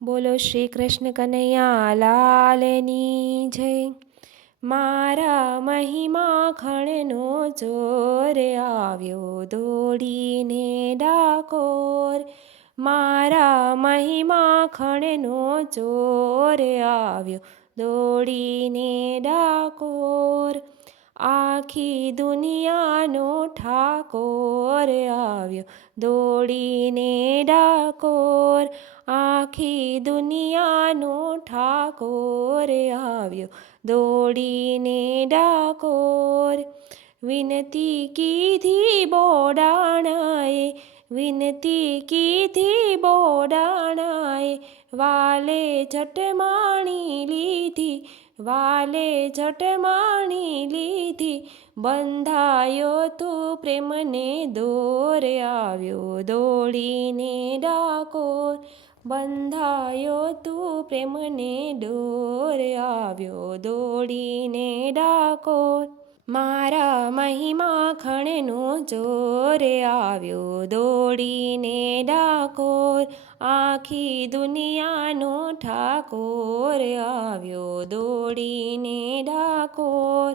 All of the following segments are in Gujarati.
બોલો શ્રી કૃષ્ણ કનૈયા લાલની જય. મારા મહિમા ખણનો ચોર આવ્યો દોડીને ડાકોર. મારા મહિમા ખણનો ચોર આવ્યો દોડીને ડાકોર. આખી દુનિયાનો ઠાકોર આવ્યો દોડીને ડાકોર. આખી દુનિયાનો ઠાકોર આવ્યો દોડીને ડાકોર. વિનતી કીધી બોડાણાએ, વિનતી કીધી બોડાણાએ, વાલે ઝટમાણી લીધી, વાલે ઝટમાણી લીધી. બંધાયો તું પ્રેમને દોર આવ્યો દોડીને ડાકોર. બંધાયો તું પ્રેમને ડોર આવ્યો દોડીને ડાકોર. મારા મહિમા ખણનો ચોર આવ્યો દોડીને ડાકોર. આખી દુનિયાનો ઠાકોર આવ્યો દોડીને ડાકોર.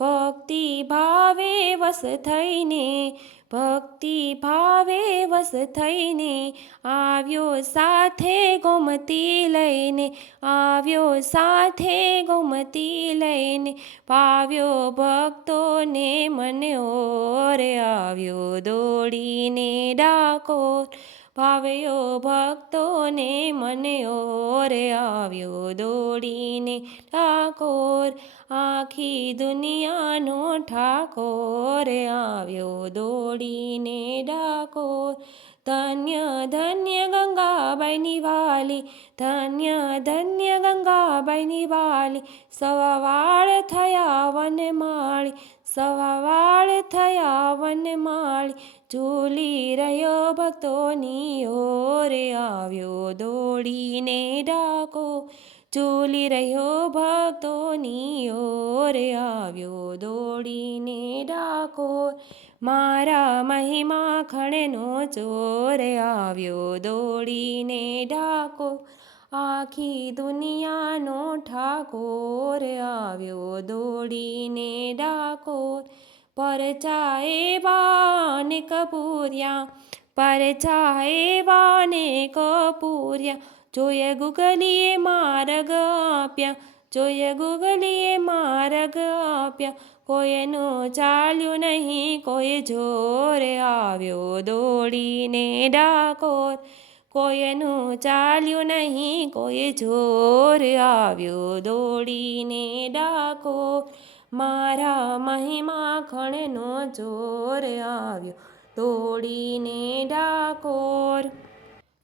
ભક્તિ ભાવે વસ થઈને, ભક્તિ ભાવે વસ થઈને, આવ્યો સાથે ગોમતી લઈને, આવ્યો સાથે ગોમતી લઈને. પાવ્યો ભક્તોને મને ઓર આવ્યો દોડીને ડાકોર. ભાવ્યો ભક્તોને મને ઓર આવ્યો દોડીને ડાકોર. આખી દુનિયાનો ઠાકોર આવ્યો દોડીને ડાકોર. ધન્ય ધન્ય ગંગાબાઈની વાલી, ધન્ય ધન્ય ગંગાબાઈની વાલી. સવા વાળ થયા વનમાળી, સવા વાળ થયા વનમાળી. ઝૂલી રહ્યો ભક્તોની ઓર આવ્યો દોડીને ડાકોર. ઝૂલી રહ્યો ભક્તોની ઓર આવ્યો દોડીને ડાકોર. મારા મહિમા ખણનો ચોર આવ્યો દોડીને ડાકોર. આખી દુનિયાનો ઠાકોર આવ્યો દોડીને ડાકોર. પરચાએ વાને કપૂર્યા, પરચાએ વાને કપૂર્યા. જોયે ગુગલીએ માર્ગ આપ્યા, જોયે ગુગલીએ માર્ગ આપ્યા. કોઈનું ચાલ્યું નહીં, કોઈ જોર આવ્યો દોડીને ડાકોર. કોઈનું ચાલ્યું નહીં, કોઈ જોર આવ્યો દોડીને ડાકોર. મારા મહિમા ખણનો ચોર આવ્યો દોડીને ડાકોર.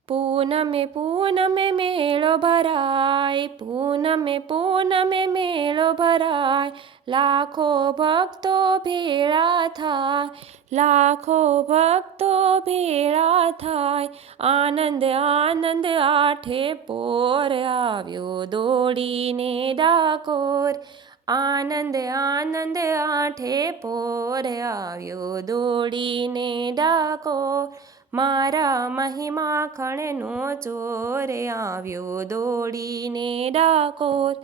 પૂનમે પૂનમે મેળો ભરાય, પૂનમે પૂનમે મેળો ભરાય. લાખો ભક્તો ભેળા થાય, લાખો ભક્તો ભેળા થાય. આનંદ આનંદ આઠે પોર આવ્યો દોડીને ડાકોર. આનંદ આનંદ આઠે પોર આવ્યો દોડીને ડાકોર. મારા મહિમા ખણનો ચોર આવ્યો દોડીને ડાકોર.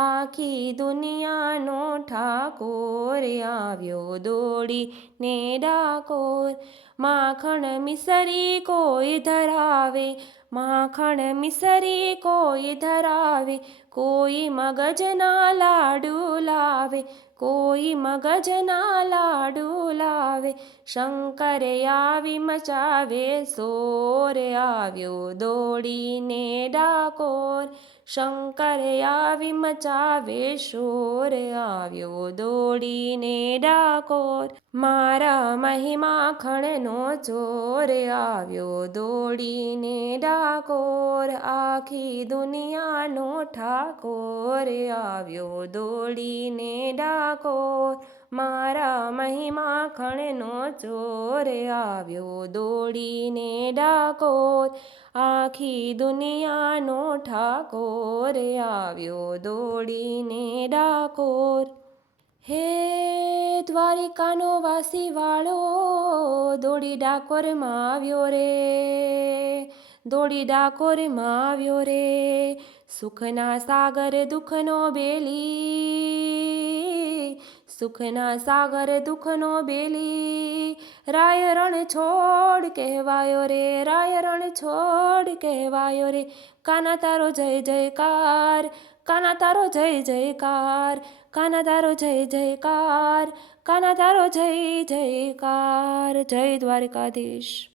આખી દુનિયાનો ઠાકોર આવ્યો દોડીને ડાકોર. માખણ મિસરી કોઈ ધરાવે, માખણ મિસરી કોઈ ધરાવે. કોઈ મગજના લાડુ લાવે, કોઈ મગજના લાડુ લાવે. શંકર આવી મચાવે સોર આવ્યો દોડીને ડાકોર. શંકર આવી મચાવે શોર આવ્યો દોડીને ડાકોર. મારા મહિમા ખણનો ચોર આવ્યો દોડીને ડાકોર. આખી દુનિયાનો ઠાકોર આવ્યો દોડીને ડાકોર. મારા મહિમા ખણનો ચોર આવ્યો દોડીને ડાકોર. આખી દુનિયાનો ઠાકોર આવ્યો દોડીને ડાકોર. હે દ્વારિકાનો વાસી વાળો દોડી ડાકોરમાં આવ્યો રે, દોડી ડાકોરમાં આવ્યો રે. સુખના સાગર દુઃખનો બેલી, સુખના સાગર દુઃખનો બેલી, રાય રણ છોડ કહેવાયો રે, રાય રણ છોડ કહેવાયો રે. કાના તારો જય જયકાર, કાના તારો જય જયકાર, કાના તારો જય જયકાર, કાના તારો જય જયકાર. જય દ્વારકાધીશ.